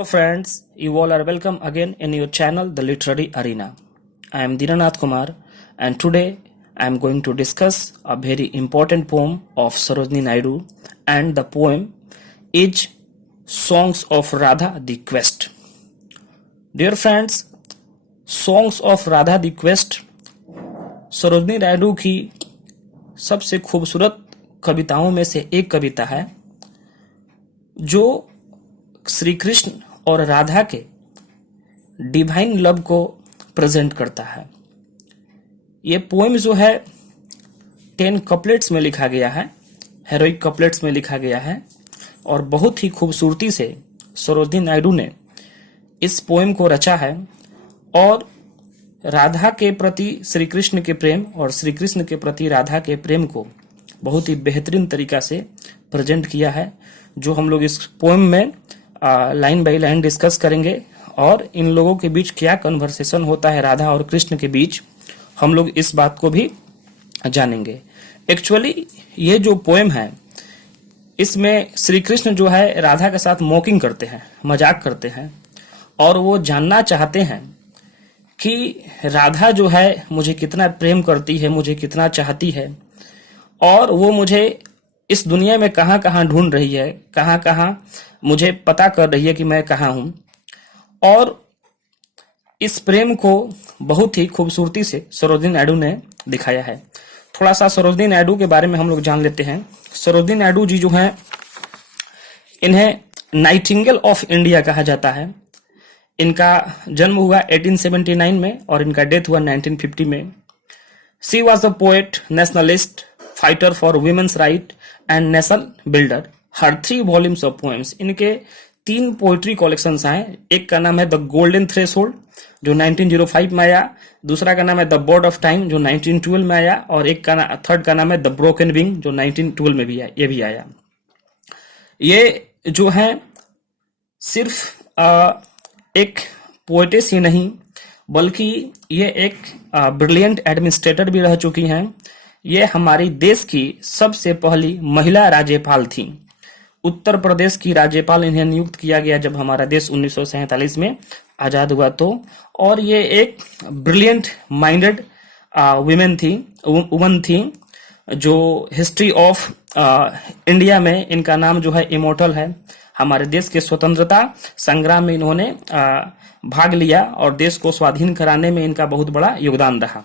Hello friends, you all are welcome again in your channel The Literary Arena. I am Dinanath Kumar and today I am going to discuss a very important poem of Sarojini Naidu, and the poem is Songs of Radha the Quest. Dear friends, Songs of Radha the Quest Sarojini Naidu की सबसे खूबसूरत कविताओं में से एक कविता है जो श्री कृष्ण और राधा के डिवाइन लव को प्रेजेंट करता है। ये पोएम जो है 10 कपलेट्स में लिखा गया है, हेरोइक कपलेट्स में लिखा गया है और बहुत ही खूबसूरती से सरोजनी नायडू ने इस पोएम को रचा है और राधा के प्रति श्री कृष्ण के प्रेम और श्री कृष्ण के प्रति राधा के प्रेम को बहुत ही बेहतरीन तरीका से प्रेजेंट किया है, जो हम लोग इस पोएम में लाइन बाय लाइन डिस्कस करेंगे और इन लोगों के बीच क्या कन्वर्सेशन होता है राधा और कृष्ण के बीच, हम लोग इस बात को भी जानेंगे। एक्चुअली ये जो पोएम है इसमें श्री कृष्ण जो है राधा के साथ मॉकिंग करते हैं, मजाक करते हैं और वो जानना चाहते हैं कि राधा जो है मुझे कितना प्रेम करती है, मुझे कितना चाहती है और वो मुझे इस दुनिया में कहाँ कहाँ ढूंढ रही है, कहाँ कहाँ मुझे पता कर रही है कि मैं कहाँ हूँ। और इस प्रेम को बहुत ही खूबसूरती से सरोजनी नायडू ने दिखाया है। थोड़ा सा सरोजनी नायडू के बारे में हम लोग जान लेते हैं। सरोजनी नायडू जी जो हैं, इन्हें नाइटिंगेल ऑफ इंडिया कहा जाता है। इनका जन्म हुआ 1879 में और इनका डेथ हुआ 1950 में। She was a poet, nationalist, fighter for women's right and nation builder. Her 3 volumes of poems, इनके 3 पोएट्री कलेक्शंस हैं। एक का नाम है द गोल्डन थ्रेशोल्ड जो 1905 में आया, दूसरा का नाम है द बर्ड ऑफ टाइम जो 1912 में आया और थर्ड का नाम है द ब्रोकन विंग जो 1912 में भी आया। ये भी आया। ये जो है सिर्फ एक पोएटेस ही नहीं बल्कि ये एक ब्रिलियंट एडमिनिस्ट्रेटर भी रह चुकी हैं। ये हमारी देश की सबसे पहली महिला राज्यपाल थी। उत्तर प्रदेश की राज्यपाल इन्हें नियुक्त किया गया जब हमारा देश 1947 में आजाद हुआ तो। और ये एक ब्रिलियंट माइंडेड वुमन थी जो हिस्ट्री ऑफ इंडिया में इनका नाम जो है इमोर्टल है। हमारे देश के स्वतंत्रता संग्राम में इन्होंने भाग लिया और देश को स्वाधीन कराने में इनका बहुत बड़ा योगदान रहा।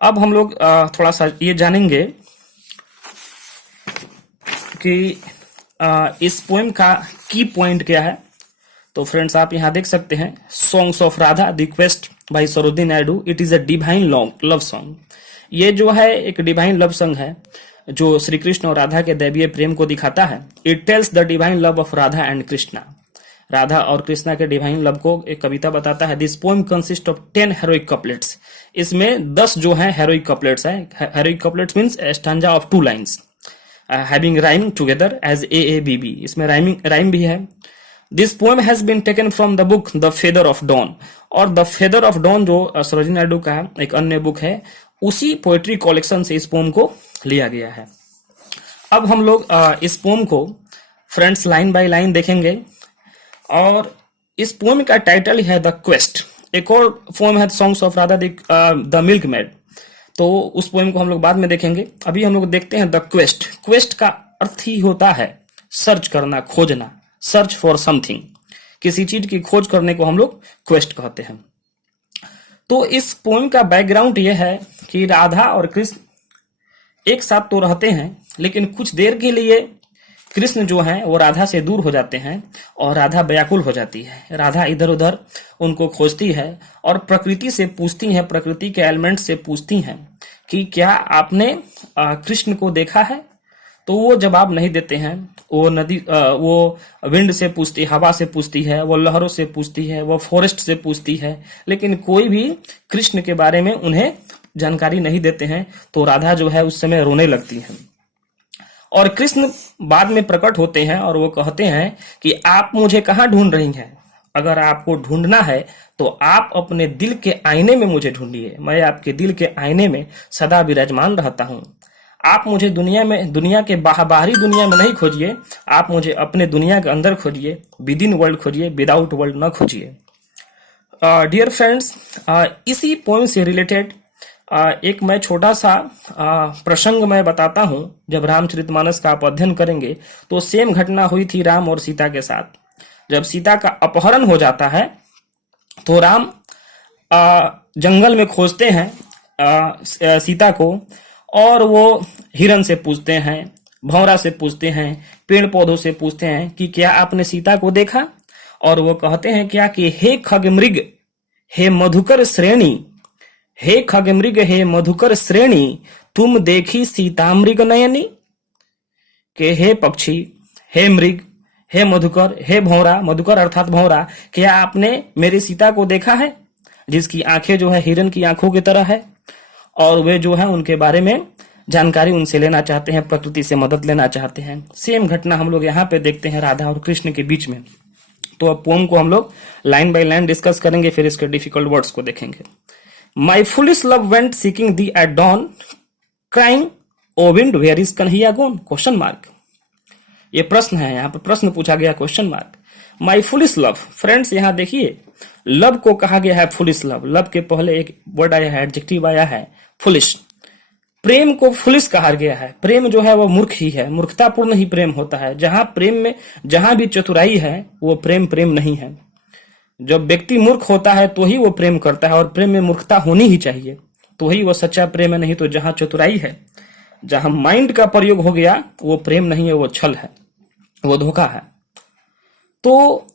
अब हम लोग थोड़ा सा ये जानेंगे कि इस पोएम का की पॉइंट क्या है। तो फ्रेंड्स आप यहाँ देख सकते हैं, songs of Radha the quest by Sarojini Naidu. It is a divine love song. ये जो है एक डिवाइन लव सॉन्ग है जो श्री कृष्ण और राधा के दैवीय प्रेम को दिखाता है। It tells the divine love of Radha and Krishna. Radha और कृष्णा के डिवाइन लव को एक कविता बताता है। This poem consist of 10 heroic couplets. इसमें 10 जो है हेरोइक कपलेट्स है। Heroic couplets means stanza of 2 lines having rhyme together as AABB। इसमें राइम भी है। This poem has been taken from the book the feather of dawn. और the feather of dawn जो सरोजनी नायडू का एक अन्य बुक है, उसी पोएट्री कलेक्शन से इस पोएम को लिया गया है। अब हम लोग इस पोएम को फ्रेंड्स लाइन बाय लाइन देखेंगे और इस पोएम का टाइटल है द क्वेस्ट। एक और पोएम है songs of Radha the milk made, तो उस पोएम को हम लोग बाद में देखेंगे। अभी हम लोग देखते हैं द क्वेस्ट। क्वेस्ट का अर्थ ही होता है सर्च करना, खोजना, सर्च फॉर समथिंग। किसी चीज की खोज करने को हम लोग क्वेस्ट कहते हैं। तो इस पोएम का बैकग्राउंड यह है कि राधा और कृष्ण एक साथ तो रहते हैं, लेकिन कुछ देर के लिए कृष्ण जो है वो राधा से दूर हो जाते हैं और राधा व्याकुल हो जाती है। राधा इधर उधर उनको खोजती है और प्रकृति से पूछती है, प्रकृति के एलिमेंट से पूछती हैं कि क्या आपने कृष्ण को देखा है। तो वो जवाब नहीं देते हैं। वो विंड से पूछती, हवा से पूछती है, वो लहरों से पूछती है, वो फॉरेस्ट से पूछती है, लेकिन कोई भी कृष्ण के बारे में उन्हें जानकारी नहीं देते हैं। तो राधा जो है उस समय रोने लगती है और कृष्ण बाद में प्रकट होते हैं और वो कहते हैं कि आप मुझे कहाँ ढूंढ रही हैं। अगर आपको ढूंढना है तो आप अपने दिल के आईने में मुझे ढूंढिए। मैं आपके दिल के आईने में सदा विराजमान रहता हूँ। आप मुझे दुनिया के बाहरी दुनिया में नहीं खोजिए, आप मुझे अपने दुनिया के अंदर खोजिए, विद इन वर्ल्ड खोजिए, विदाउट वर्ल्ड न खोजिए। डियर फ्रेंड्स, इसी पोएम से रिलेटेड एक मैं छोटा सा प्रसंग मैं बताता हूं। जब रामचरितमानस का आप अध्ययन करेंगे तो सेम घटना हुई थी राम और सीता के साथ। जब सीता का अपहरण हो जाता है तो राम जंगल में खोजते हैं सीता को, और वो हिरन से पूछते हैं, भौरा से पूछते हैं, पेड़ पौधों से पूछते हैं कि क्या आपने सीता को देखा? और वो कहते हैं क्या कि हे खगमृग, हे मधुकर श्रेणी, हे खगमृग, हे मधुकर श्रेणी, तुम देखी सीतामृग नयनी। के हे पक्षी, हे मृग, हे मधुकर, हे भौरा, मधुकर अर्थात भौरा, क्या आपने मेरी सीता को देखा है जिसकी आंखें जो है हिरन की आंखों की तरह है? और वे जो है उनके बारे में जानकारी उनसे लेना चाहते हैं, प्रकृति से मदद लेना चाहते हैं। सेम घटना हम लोग यहाँ पे देखते हैं राधा और कृष्ण के बीच में। तो अब पोम को हम लोग लाइन बाय लाइन डिस्कस करेंगे, फिर इसके डिफिकल्ट वर्ड्स को देखेंगे। My foolish love went seeking thee at dawn, crying O wind where is Kanhaiya gone? Question mark, ये प्रश्न है, यहाँ पे प्रश्न पूछा गया, question mark. My foolish love, friends यहाँ देखिए लव को कहा गया है फुलिश लव। लव के पहले एक वर्ड आया है, एडजेक्टिव आया है फुलिश। प्रेम को फुलिश कहा गया है। प्रेम जो है वो मूर्ख ही है, मूर्खतापूर्ण ही प्रेम होता है। जहां प्रेम में जहां भी चतुराई है वो प्रेम प्रेम नहीं है। जब व्यक्ति मूर्ख होता है तो ही वो प्रेम करता है, और प्रेम में मूर्खता होनी ही चाहिए, तो ही वो सच्चा प्रेम है। नहीं तो जहां चतुराई है, जहां माइंड का प्रयोग हो गया, वो प्रेम नहीं है, वो छल है, वो धोखा है। तो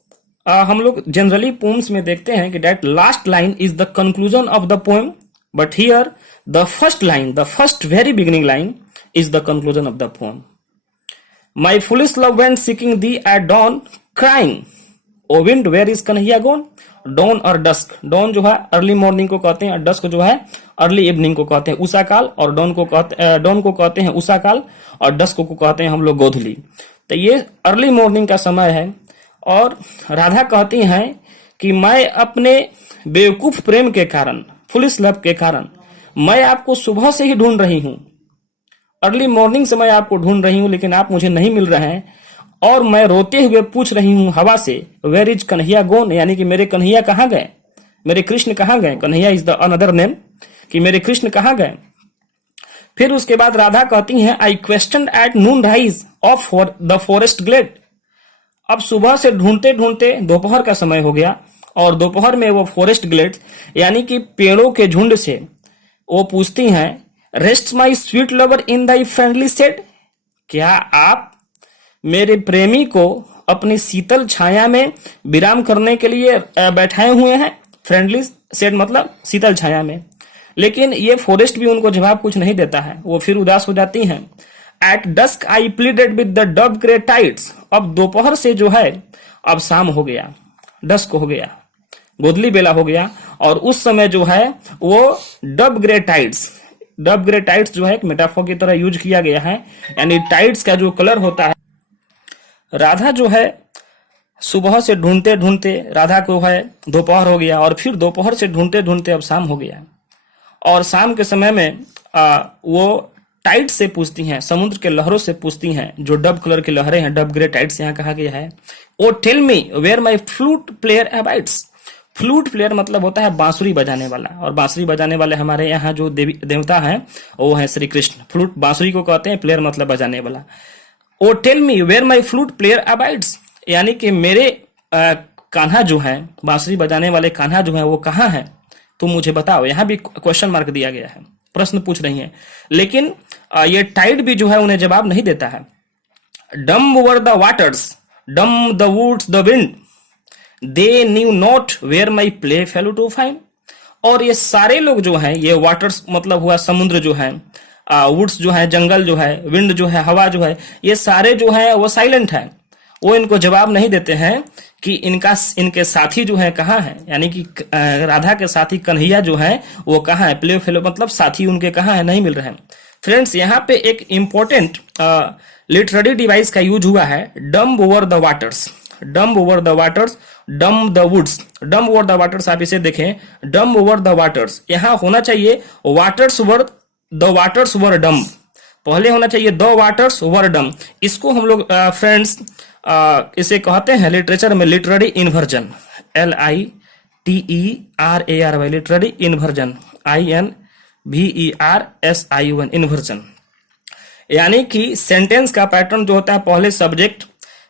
हम लोग जनरली पोम्स में देखते हैं कि that last line is the conclusion of the poem, but here the first line, the first very beginning line is the conclusion of the poem. My foolish love went seeking thee at dawn, crying O wind where is Kanhaiya gone? Dawn और dusk, dawn जो है early morning को कहते हैं, और dusk जो है early evening को कहते हैं, उषा काल। और डॉन को कहते हैं उषा काल, और डस्क को कहते हैं हम लोग गोधूली। तो ये अर्ली मॉर्निंग का समय है। और राधा कहती हैं कि मैं अपने बेवकूफ प्रेम के कारण, फुलिश लव के कारण, मैं आपको सुबह से ही ढूंढ रही हूं, अर्ली मॉर्निंग से मैं आपको ढूंढ रही हूं, लेकिन आप मुझे नहीं मिल रहे हैं। और मैं रोते हुए पूछ रही हूं हवा से, वेयर इज कन्हैया गोन? यानी कि मेरे कन्हैया कहाँ गए, मेरे कृष्ण कहाँ गए? Kanhaiya is the another name, कि मेरे कृष्ण कहाँ गए। फिर उसके बाद राधा कहती हैं, I question at noon rise of the forest glade. अब सुबह से ढूंढते ढूंढते दोपहर का समय हो गया, और दोपहर में वो फॉरेस्ट ग्लेड यानी कि पेड़ों के झुंड से वो पूछती हैं, rest my sweet lover in thy friendly shade? क्या आप मेरे प्रेमी को अपनी शीतल छाया में विराम करने के लिए बैठाए हुए हैं? फ्रेंडली शेड मतलब शीतल छाया में। लेकिन ये फॉरेस्ट भी उनको जवाब कुछ नहीं देता है, वो फिर उदास हो जाती हैं। At dusk I pleaded with the dove grey tides. अब दोपहर से जो है अब शाम हो गया, डस्क हो गया, गोधली बेला हो गया, और उस समय जो है वो dub grey tides, dub grey tides जो है एक मेटाफोर की तरह यूज किया गया है, यानी टाइड्स का जो कलर होता है। राधा जो है सुबह से ढूंढते ढूंढते राधा को है दोपहर हो गया, और फिर दोपहर से ढूंढते ढूंढते अब शाम हो गया। और शाम के समय में वो टाइड से पूछती हैं, समुद्र के लहरों से पूछती हैं, जो डब कलर की लहरें हैं, डब ग्रे टाइड्स यहाँ कहा गया है। O tell me where my flute player abides. Flute player मतलब होता है बांसुरी बजाने वाला, और बांसुरी बजाने वाले हमारे यहाँ जो देवता हैं वो है श्री कृष्ण। फ्लूट बांसुरी को कहते हैं, प्लेयर मतलब बजाने वाला। O tell me where my flute player abides, यानी कि मेरे कान्हा जो है, बांसुरी बजाने वाले कान्हा जो है वो कहाँ है, तुम मुझे बताओ। यहाँ भी क्वेश्चन मार्क दिया गया है, प्रश्न पूछ रही हैं। लेकिन ये टाइड भी जो है उन्हें जवाब नहीं देता है। Dumb were the waters, dumb the woods the wind, they knew not where my playfellow to find. और ये सारे लोग जो हैं, ये वाटर्स मतलब हुआ समुद्र जो है, वुड्स जो है जंगल जो है, विंड जो है हवा जो है, ये सारे जो है वो साइलेंट है, वो इनको जवाब नहीं देते हैं कि इनके साथी जो है कहाँ है, यानी कि राधा के साथी कन्हैया जो है वो कहाँ है, प्ले फेलो मतलब साथी उनके कहाँ है, नहीं मिल रहे हैं। फ्रेंड्स यहाँ पे एक इंपॉर्टेंट लिटरेरी डिवाइस का यूज हुआ है, डम ओवर द वाटर्स, डम over the waters, dumb the woods, डम ओवर द वाटर्स। आप इसे देखें, डम ओवर द वाटर्स, यहाँ होना चाहिए वाटर्स वर द वाटर्स वर डम, पहले होना चाहिए द वाटर्स वर डम। इसको हम लोग फ्रेंड्स इसे कहते हैं लिटरेचर में literary inversion, LITERARY, literary inversion, INVERSION, inversion. यानी कि सेंटेंस का पैटर्न जो होता है, पहले सब्जेक्ट,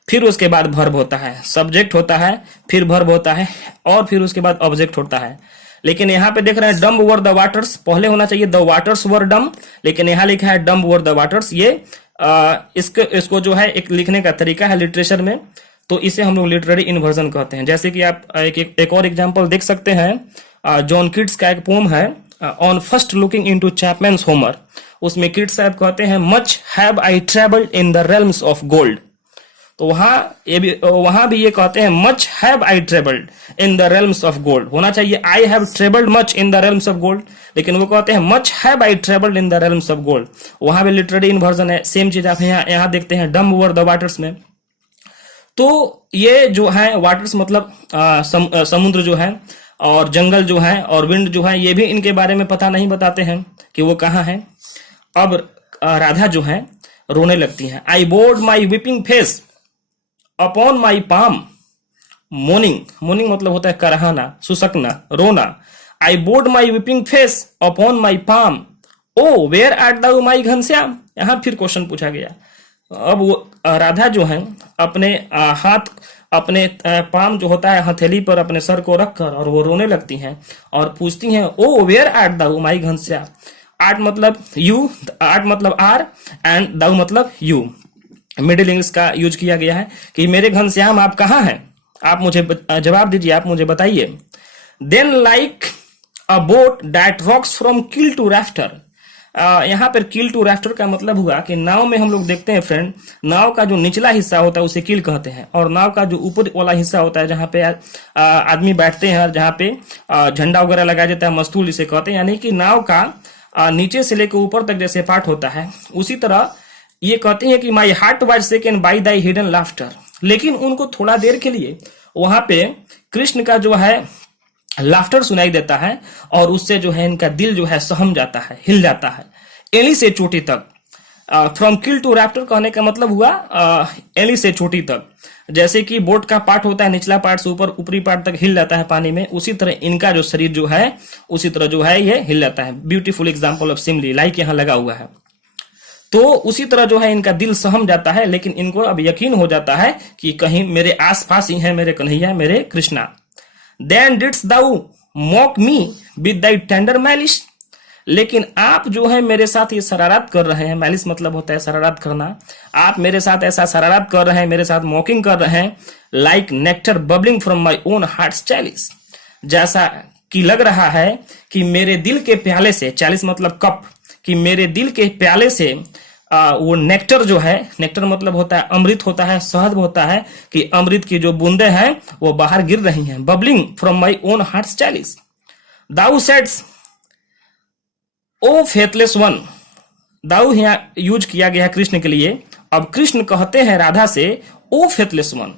फिर उसके बाद वर्ब होता है, सब्जेक्ट होता है, फिर वर्ब होता है, और फिर उसके बाद ऑब्जेक्ट होता है। लेकिन यहाँ पे देख रहे हैं डम वर द वाटर्स, पहले होना चाहिए द वाटर्स वर डम, लेकिन यहाँ लिखा है डम वर द वाटर्स। ये इसको जो है एक लिखने का तरीका है लिटरेचर में, तो इसे हम लोग लिटरेरी इन्वर्जन कहते हैं। जैसे कि आप एक और एग्जांपल देख सकते हैं, जॉन किट्स का एक पोम है on first looking into Chapman's Homer. उसमें किट्स साहब कहते हैं much have I travelled in the realms of gold. तो वहां भी ये कहते हैं much have I travelled in the realms of gold. होना चाहिए I have travelled much in the realms of gold, लेकिन वो कहते हैं much have I travelled in the realms of gold. वहां भी लिटरेरी इन्वर्जन है। सेम चीज आप यहाँ देखते हैं डम ओवर द वाटर्स में। तो ये जो है वाटर्स मतलब समुद्र जो है, और जंगल जो है, और विंड जो है, ये भी इनके बारे में पता नहीं बताते हैं कि वो कहाँ है। अब राधा जो है रोने लगती है। I bowed my weeping face upon my palm mourning, mourning मतलब होता है करहाना, सुसकना, रोना। I bowed my weeping face upon my palm O where art thou my Ghanshyam. यहां फिर क्वेश्चन पूछा गया। अब वो राधा जो है अपने हाथ, अपने पाम जो होता है हथेली पर अपने सर को रखकर और वो रोने लगती हैं और पूछती हैं O where art thou my Ghanshyam. Art मतलब यू, आर्ट मतलब आर, एंड दाउ मतलब यू। मिडिल इंग्लिश का यूज किया गया है कि मेरे घनश्याम आप कहाँ हैं, आप मुझे जवाब दीजिए, आप मुझे बताइए। Then like a boat that rocks from keel to rafter. यहाँ पर किल टू राफ्टर का मतलब हुआ कि नाव में हम लोग देखते हैं फ्रेंड, नाव का जो निचला हिस्सा होता है उसे किल कहते हैं, और नाव का जो ऊपर वाला हिस्सा होता है जहाँ पे आदमी बैठते हैं और जहाँ पे झंडा वगैरह लगाया जाता है, मस्तूल इसे कहते हैं। यानी कि नाव का नीचे से लेकर ऊपर तक जैसे पार्ट होता है, उसी तरह ये कहते हैं कि my heart was सेकन by Dai hidden laughter. लेकिन उनको थोड़ा देर के लिए वहां पे कृष्ण का जो है लाफ्टर सुनाई देता है, और उससे जो है इनका दिल जो है सहम जाता है, हिल जाता है, एली से चोटी तक। फ्रॉम किल टू रैप्टर कहने का मतलब हुआ एली से चोटी तक। जैसे कि बोट का पार्ट होता है निचला पार्ट से ऊपर, ऊपरी पार्ट तक हिल जाता है पानी में, उसी तरह इनका जो शरीर जो है उसी तरह जो है ये हिल जाता है। Beautiful example of Simli, like यहाँ लगा हुआ है। तो उसी तरह जो है इनका दिल सहम जाता है, लेकिन इनको अब यकीन हो जाता है कि कहीं मेरे आसपास ही है मेरे कन्हैया, मेरे Krishna. Then didst thou mock me with thy tender malice. लेकिन आप जो है मेरे साथ ये शरारत कर रहे हैं, मैलिस मतलब होता है शरारत करना, आप मेरे साथ ऐसा शरारत कर रहे हैं, मेरे साथ मॉकिंग कर रहे हैं, like nectar bubbling from my own heart chalice. जैसा कि लग रहा है कि मेरे दिल के प्याले से, चैलिस मतलब कप, कि मेरे दिल के प्याले से वो नेक्टर जो है, नेक्टर मतलब होता है अमृत होता है, शहद होता है, कि अमृत की जो बूंदे हैं वो बाहर गिर रही हैं। Bubbling from my own heart chalice. Thou saidst O faithless one. Thou यहाँ यूज किया गया है कृष्ण के लिए। अब कृष्ण कहते हैं राधा से ओ फेथलेस वन,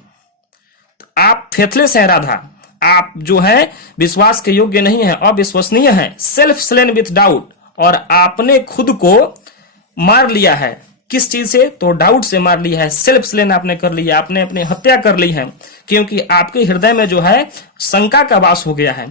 आप फेथलेस हैं राधा, आप जो है विश्वास के योग्य नहीं है, अविश्वसनीय है। सेल्फ स्लेन विथ डाउट, और आपने खुद को मार लिया है। किस चीज से? तो डाउट से मार लिया है, सेल्फ स्लेन आपने कर लिया, आपने अपनी हत्या कर ली है, क्योंकि आपके हृदय में जो है शंका का वास हो गया है।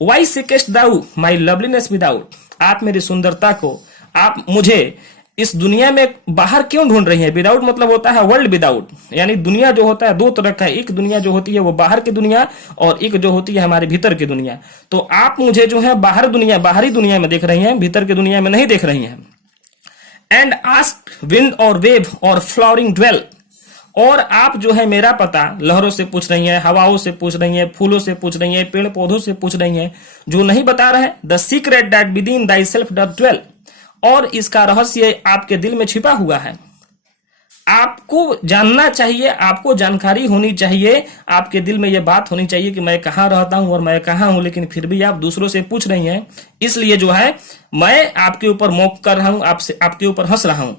वाई सिकेस्ट दाउ माई लवलीनेस विदाउट। आप मेरी सुंदरता को, आप मुझे इस दुनिया में बाहर क्यों ढूंढ रही है? विदाउट मतलब होता है वर्ल्ड विदाउट, यानी दुनिया जो होता है दो तरह का है, एक दुनिया जो होती है वो बाहर की दुनिया, और एक जो होती है हमारे भीतर की दुनिया। तो आप मुझे जो है बाहर दुनिया, बाहरी दुनिया में देख रही हैं, भीतर की दुनिया में नहीं देख रही हैं। एंड आस्क्ड विंड और वेव और फ्लावरिंग ड्वेल। और आप जो है मेरा पता लहरों से पूछ रही हैं, हवाओं से पूछ रही हैं, फूलों से पूछ रही हैं, पेड़ पौधों से पूछ रही हैं, जो नहीं बता रहे। The secret that within thy self doth dwell. और इसका रहस्य आपके दिल में छिपा हुआ है। आपको जानना चाहिए, आपको जानकारी होनी चाहिए, आपके दिल में यह बात होनी चाहिए कि मैं कहाँ रहता हूं और मैं कहाँ हूं, लेकिन फिर भी आप दूसरों से पूछ रही हैं। इसलिए जो है मैं आपके ऊपर मौक कर रहा हूं, आपसे आपके ऊपर हंस रहा हूं।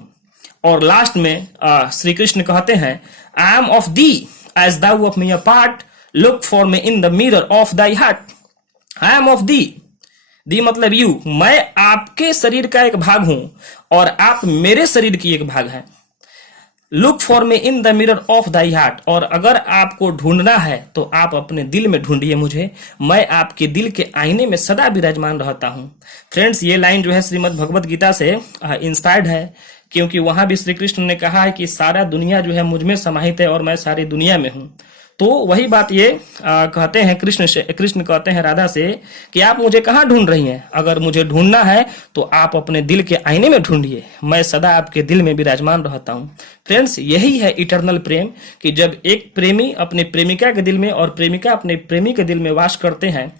और लास्ट में श्री कृष्ण कहते हैं I am of thee as thou of me a part, look for me in the mirror of thy heart. I am of thee, thee मतलब यू, मैं आपके शरीर का एक भाग हूं और आप मेरे शरीर की एक भाग है। Look for me in the mirror of thy heart, और अगर आपको ढूंढना है तो आप अपने दिल में ढूंढिए मुझे, मैं आपके दिल के आईने में सदा विराजमान रहता हूं। फ्रेंड्स, ये लाइन जो है श्रीमद् भगवत गीता से इंस्पायर्ड है, क्योंकि वहां भी श्री कृष्ण ने कहा है कि सारा दुनिया जो है मुझ में समाहित है और मैं सारी दुनिया में हूं। तो वही बात ये कहते हैं कृष्ण कहते हैं राधा से कि आप मुझे कहाँ ढूंढ रही हैं, अगर मुझे ढूंढना है तो आप अपने दिल के आईने में ढूंढिए, मैं सदा आपके दिल में विराजमान रहता हूँ। फ्रेंड्स, यही है इटर्नल प्रेम, कि जब एक प्रेमी अपने प्रेमिका के दिल में और प्रेमिका अपने प्रेमी के दिल में वास करते हैं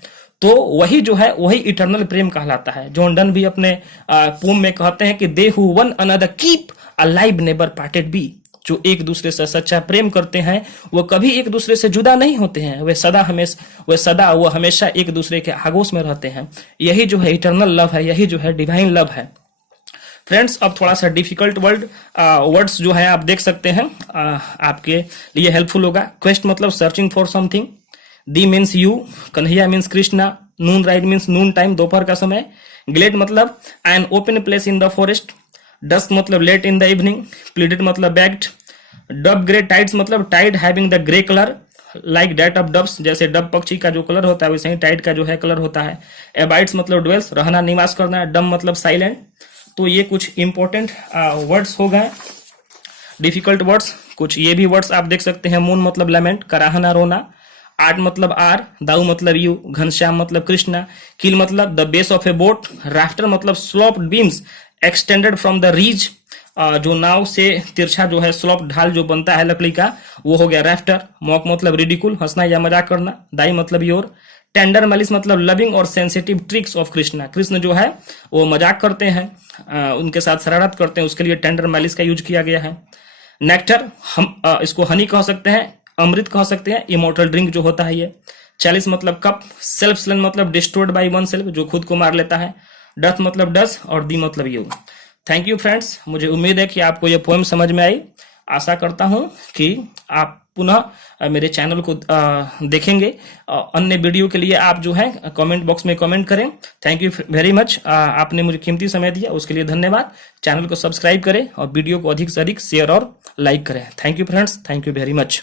तो वही जो है वही इटर्नल प्रेम कहलाता है। जॉन डन भी अपने पोम में कहते हैं कि they who one another keep alive never parted be, जो एक दूसरे से सच्चा प्रेम करते हैं वो कभी एक दूसरे से जुदा नहीं होते हैं, वो हमेशा एक दूसरे के आगोश में रहते हैं। यही जो है इटर्नल लव है, यही जो है डिवाइन लव है। फ्रेंड्स, अब थोड़ा सा डिफिकल्ट वर्ड्स जो है आप देख सकते हैं, आपके लिए हेल्पफुल होगा। क्वेस्ट मतलब searching for something, thee means you, Kanhaiya means Krishna, noon right means noon time, दोपहर का समय, ग्लेड मतलब an open place in the forest, dusk मतलब late in the evening, pleaded मतलब बैग्ड, डब ग्रे टाइड्स मतलब tide having the grey colour like that of doves, जैसे dove पक्षी का जो कलर होता है वैसे ही टाइड का जो है कलर होता है। एबाइट्स मतलब ड्वेल्स, रहना निवास करना, डम मतलब साइलेंट। तो ये कुछ इंपॉर्टेंट वर्ड्स हो गए, डिफिकल्ट वर्ड्स। कुछ ये भी वर्ड्स आप देख सकते हैं, मून मतलब लेमेंट, कराहना रोना, आर्ट मतलब आर, दाऊ मतलब यू, घनश्याम मतलब कृष्णा, किल मतलब the base of a boat, rafter मतलब sloped beams extended from the ridge, जो नाव से तिरछा जो है स्लोप ढाल जो बनता है लकड़ी का वो हो गया राफ्टर, मॉक मतलब रिडिकुल हंसना या मजाक करना, दाई मतलब योर, टेंडर मलिस मतलब लविंग और sensitive tricks of Krishna, Krishna जो है वो मजाक करते हैं, उनके साथ शरारत करते हैं, उसके लिए टेंडर मलिस का यूज किया गया है। नेक्टर, हम इसको हनी कह सकते हैं, अमृत कह सकते हैं, इमोर्टल ड्रिंक जो होता है ये। चालीस मतलब कप, सेल्फ स्लेन मतलब डिस्ट्रॉयड बाय वन सेल्फ, जो खुद को मार लेता है, डथ मतलब डस और दी मतलब यू। थैंक यू फ्रेंड्स, मुझे उम्मीद है कि आपको ये पोएम समझ में आई। आशा करता हूं कि आप पुनः मेरे चैनल को देखेंगे। अन्य वीडियो के लिए आप जो है कमेंट बॉक्स में कमेंट करें। थैंक यू वेरी मच, आपने मुझे कीमती समय दिया उसके लिए धन्यवाद। चैनल को सब्सक्राइब करें और वीडियो को अधिक से अधिक शेयर और लाइक करें। Thank you friends, thank you very much.